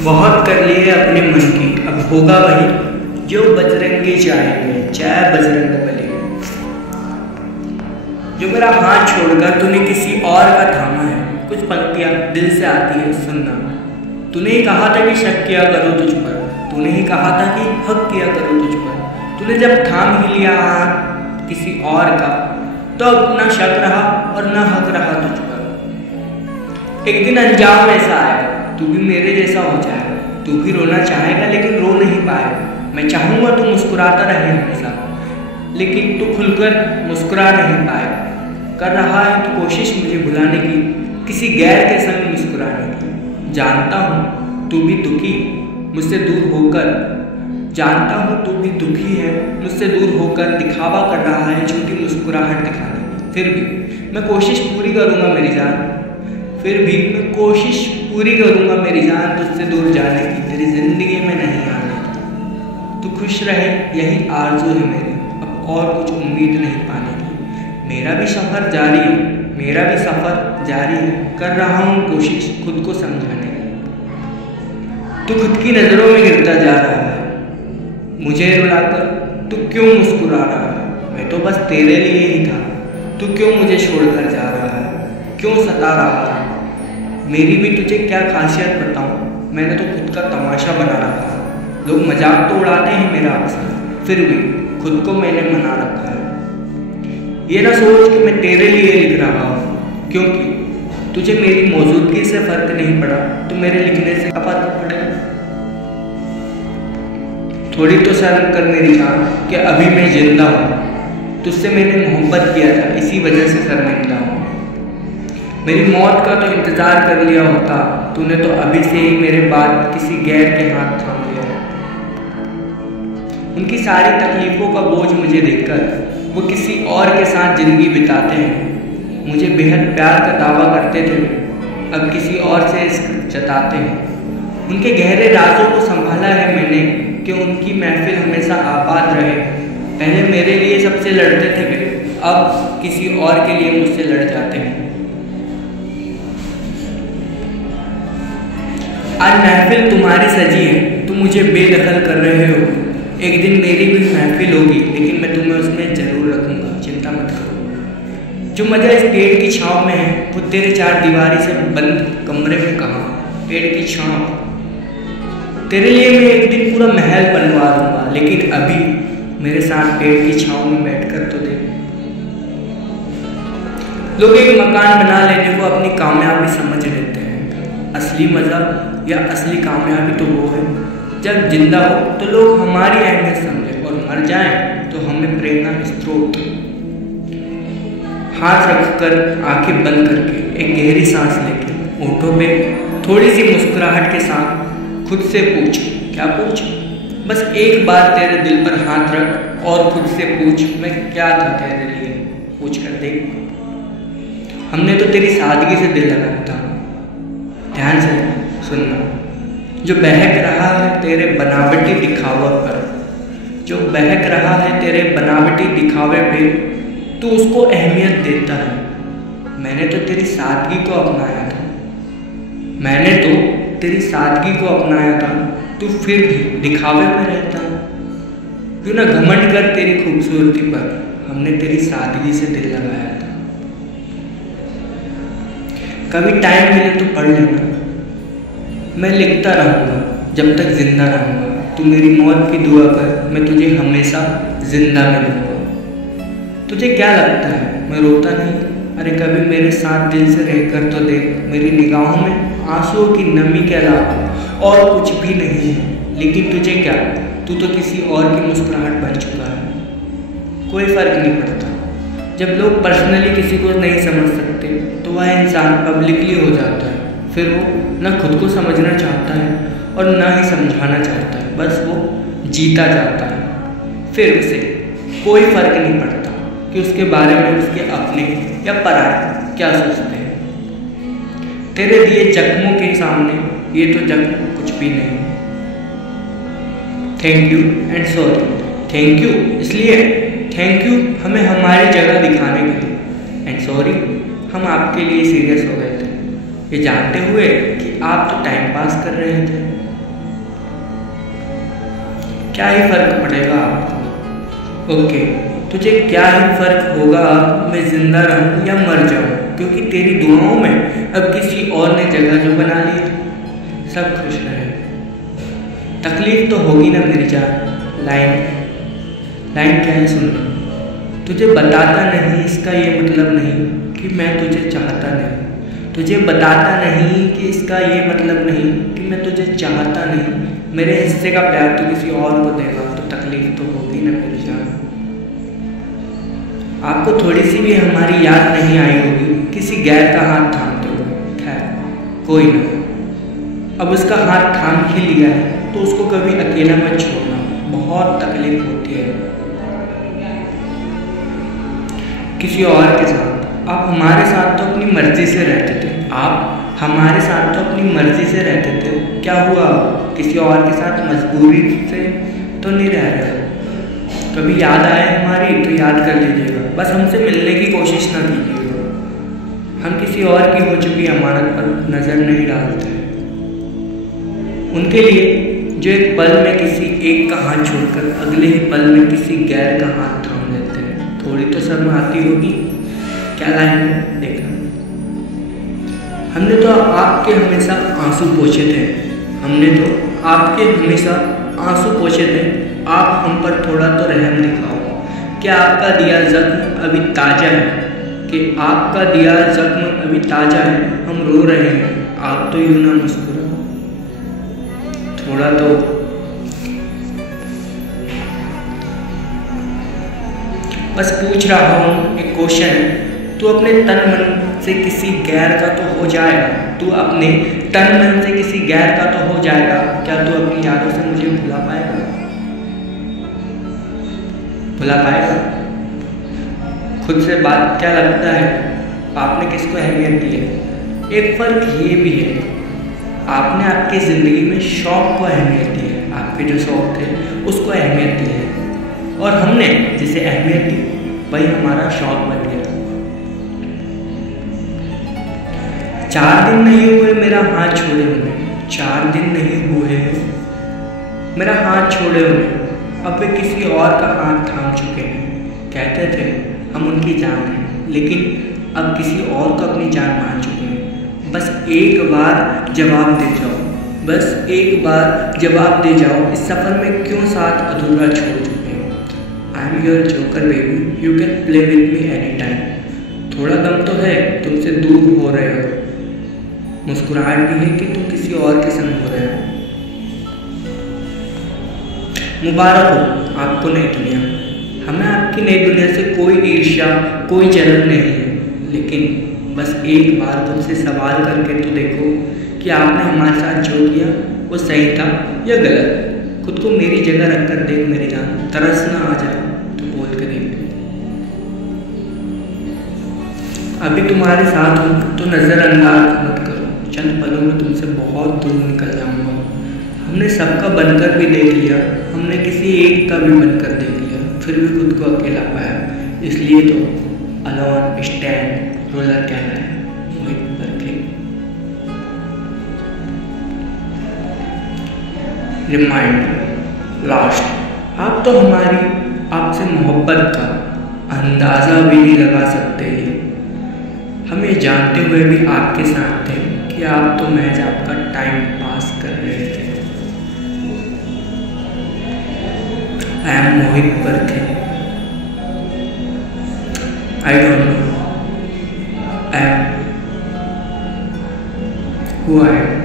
बहुत कर ली है अपने मन की, अब होगा वही जो बजरंगी चाहेंगे। जय बजरंग बली। जो मेरा हाथ छोड़कर तूने किसी और का थामा है, कुछ पंक्तियां दिल से आती है सुनना। तूने ही कहा था कि शक किया करो तुझ पर, तूने ही कहा था कि हक किया करो तुझ पर। तूने जब थाम ही लिया हाथ किसी और का, तो अब ना शक रहा और ना हक रहा तुझ पर। एक दिन अंजाम ऐसा आएगा, तू भी मेरे जैसा हो जाएगा। तू भी रोना चाहेगा लेकिन रो नहीं पाएगा। मैं चाहूँगा तू मुस्कुराता रहे हमेशा, लेकिन तू खुलकर मुस्कुरा नहीं पाएगा। कर रहा है तू कोशिश मुझे भुलाने की, किसी गैर के संग मुस्कुराने की। जानता हूँ तू भी दुखी मुझसे दूर होकर, जानता हूँ तू भी दुखी है मुझसे दूर होकर। दिखावा कर रहा है छोटी मुस्कुराहट दिखाने की। फिर भी मैं कोशिश पूरी करूँगा मेरी जान, फिर भी मैं कोशिश पूरी करूँगा मेरी जान, तुझसे दूर जाने की, तेरी जिंदगी में नहीं आने की। तू खुश रहे यही आरज़ू है मेरी, अब और कुछ उम्मीद नहीं पाने की। मेरा भी सफ़र जारी है, मेरा भी सफ़र जारी है। कर रहा हूँ कोशिश खुद को समझाने की। तू खुद की नज़रों में गिरता जा रहा है, मुझे रुलाकर तू क्यों मुस्कुरा रहा है। मैं तो बस तेरे लिए ही था, तू क्यों मुझे छोड़कर जा रहा है, क्यों सता रहा है। मेरी भी तुझे क्या खासियत बताऊँ, मैंने तो खुद का तमाशा बना रखा है। लोग मजाक तो उड़ाते हैं मेरा अक्सर, फिर भी खुद को मैंने मना रखा है। ये ना सोच कि मैं तेरे लिए लिख रहा हूँ, क्योंकि तुझे मेरी मौजूदगी से फर्क नहीं पड़ा, तो मेरे लिखने से क्या फर्क पड़ेगा। थोड़ी तो शर्म कर मेरी जान कि अभी मैं जिंदा हूँ। तुझसे मैंने मोहब्बत किया था, इसी वजह से शर्मिंदा हूँ। मेरी मौत का तो इंतज़ार कर लिया होता, तूने तो अभी से ही मेरे बाद किसी गैर के हाथ थाम लिया। उनकी सारी तकलीफ़ों का बोझ मुझे देखकर वो किसी और के साथ ज़िंदगी बिताते हैं। मुझे बेहद प्यार का दावा करते थे, अब किसी और से इश्क जताते हैं। उनके गहरे राजों को संभाला है मैंने कि उनकी महफिल हमेशा आबाद रहे। पहले मेरे लिए सबसे लड़ते थे वे, अब किसी और के लिए मुझसे लड़ जाते हैं। आज महफिल तुम्हारी सजी है, तुम मुझे बेदखल कर रहे हो। एक दिन मेरी भी महफिल होगी, लेकिन मैं तुम्हें उसमें ज़रूर रखूँगा, चिंता मत करो। जो मज़ा इस पेड़ की छाँव में है, वो तेरे चार दीवारी से बंद कमरे में कहाँ। पेड़ की छाँव तेरे लिए मैं एक दिन पूरा महल बनवा दूँगा, लेकिन अभी मेरे साथ पेड़ की छाँव में बैठकर तो देख। लोग एक मकान बना लेने को अपनी कामयाबी समझ लेते हैं। असली मज़ा या असली कामयाबी तो वो है जब जिंदा हो तो लोग हमारी अहमियत समझें, और मर जाएं तो हमें प्रेरणा स्रोत। हाथ रखकर आंखें बंद करके एक गहरी सांस लेके होठों पे थोड़ी सी मुस्कुराहट के साथ खुद से पूछ, क्या पूछ, बस एक बार तेरे दिल पर हाथ रख और खुद से पूछ, मैं क्या था तेरे लिए। पूछ कर देख, हमने तो तेरी सादगी से दिल लगाया था। ध्यान से सुनना, जो बहक रहा है तेरे बनावटी दिखावे पर, जो बहक रहा है तेरे बनावटी दिखावे पे, तू उसको अहमियत देता है। मैंने तो तेरी सादगी को अपनाया था, मैंने तो तेरी सादगी को अपनाया था, तू फिर भी दिखावे में रहता। क्यों ना घमंड कर तेरी खूबसूरती पर, हमने तेरी सादगी से दिल लगाया था। कभी टाइम मिले तो पढ़ लेना, मैं लिखता रहूँगा जब तक जिंदा रहूँगा। तू मेरी मौत की दुआ कर, मैं तुझे हमेशा जिंदा मिलूँगा। तुझे क्या लगता है मैं रोता नहीं? अरे कभी मेरे साथ दिल से रहकर तो देख, मेरी निगाहों में आंसुओं की नमी के अलावा और कुछ भी नहीं है। लेकिन तुझे क्या, तू तो किसी और की मुस्कुराहट बन चुका है। कोई फ़र्क नहीं पड़ता, जब लोग पर्सनली किसी को नहीं समझ सकते तो वह इंसान पब्लिकली हो जाता है। फिर वो न खुद को समझना चाहता है और न ही समझाना चाहता है, बस वो जीता जाता है। फिर उसे कोई फ़र्क नहीं पड़ता कि उसके बारे में उसके अपने या पराये क्या सोचते हैं। तेरे दिए जख्मों के सामने ये तो जख्म कुछ भी नहीं। Thank you and sorry. Thank you इसलिए, थैंक यू हमें हमारी जगह दिखाने के लिए, एंड सॉरी हम आपके लिए सीरियस हो गए थे, ये जानते हुए कि आप तो टाइम पास कर रहे थे। क्या ही फर्क पड़ेगा आपको? ओके, तुझे क्या ही फर्क होगा मैं जिंदा रहूं या मर जाऊं, क्योंकि तेरी दुआओं में अब किसी और ने जगह जो बना ली। सब खुश रहे। तकलीफ तो होगी ना मेरी जान। लाइन क्या है सुन। तुझे बताता नहीं इसका ये मतलब नहीं कि मैं तुझे चाहता नहीं। तुझे बताता नहीं कि इसका ये मतलब नहीं कि मैं तुझे चाहता नहीं। मेरे हिस्से का प्यार तो किसी और को देगा तो तकलीफ तो होगी ना मेरी जान। आपको थोड़ी सी भी हमारी याद नहीं आई होगी किसी गैर का हाथ थामते हुए। खैर कोई ना, अब उसका हाथ थाम ही लिया है तो उसको कभी अकेला मत छोड़ना, बहुत तकलीफ होती है किसी और के साथ। आप हमारे साथ तो अपनी मर्जी से रहते थे, आप हमारे साथ तो अपनी मर्जी से रहते थे। क्या हुआ? किसी और के साथ मजबूरी से तो नहीं रह रहे। कभी याद आए हमारी तो याद कर लीजिएगा, बस हमसे मिलने की कोशिश ना कीजिएगा। हम किसी और की हो चुकी अमानत पर नज़र नहीं डालते। उनके लिए जो एक पल में किसी एक का हाथ छोड़कर अगले ही पल में किसी गैर का हाथ थाम लेते हैं, थोड़ी तो शर्म आती होगी। क्या लाइन है देखा। हमने तो आपके हमेशा आंसू पोंछे थे, हमने तो आपके हमेशा आंसू पोंछे थे। आप हम पर थोड़ा तो रहम दिखाओ। क्या आपका दिया जख्म अभी ताज़ा है? कि आपका दिया जख्म अभी ताज़ा है? हम रो रहे हैं, आप तो यूं ना मुस्कुराओ। थोड़ा तो बस पूछ रहा हूँ एक क्वेश्चन। तू अपने तन मन से किसी गैर का तो हो जाएगा। तू अपने तन मन से किसी गैर का तो हो जाएगा। क्या तू अपनी यादों से मुझे भुला पाएगा? भुला पाएगा? खुद से बात क्या लगता है आपने किसको अहमियत दी है? एक फ़र्क ये भी है, आपने आपकी ज़िंदगी में शौक़ को अहमियत दी है। आपके जो शौक़ थे उसको अहमियत दी है, और हमने जिसे अहमियत दी वही हमारा शौक़ बन गया। 4 दिन नहीं हुए मेरा हाथ छोड़े हुए, 4 दिन नहीं हुए मेरा हाथ छोड़े हुए, अब वे किसी और का हाथ थाम चुके हैं। कहते थे हम उनकी जान हैं, लेकिन अब किसी और को अपनी जान मान चुके हैं। बस एक बार जवाब दे जाओ, बस एक बार जवाब दे जाओ, इस सफ़र में क्यों साथ अधूरा छोड़ चुके हैं? I am your joker baby, you can play with me any time. थोड़ा दम तो है तुमसे दूर हो रहे हो, मुस्कुराहट भी है कि तुम किसी और के संग हो रहे हो। मुबारक हो आपको नई दुनिया। हमें आपकी नई दुनिया से कोई ईर्ष्या, कोई जलन नहीं है, लेकिन बस एक बार खुद से सवाल करके तो देखो कि आपने हमारे साथ जो किया वो सही था या गलत। खुद को मेरी जगह रखकर देख मेरी जान, तरस ना आ जाए तो बोल के देख। अभी तुम्हारे साथ हूँ तो नज़रअंदाज मत करो, चंद पलों में तुमसे बहुत दूर निकल जाऊंगा। हमने सबका बनकर भी देख लिया, हमने किसी एक का भी बनकर देख लिया, फिर भी खुद को अकेला पाया। इसलिए तो अलोन स्टैंड रोलर कहना है मोहित बरखे। रिमाइंडर लास्ट, आप तो हमारी आपसे मोहब्बत का अंदाज़ा भी नहीं लगा सकते हैं। हम ये जानते हुए भी आपके साथ थे कि आप तो महज आपका टाइम पास कर रहे थे। आई एम मोहित बरखे। I don't know I am who I am.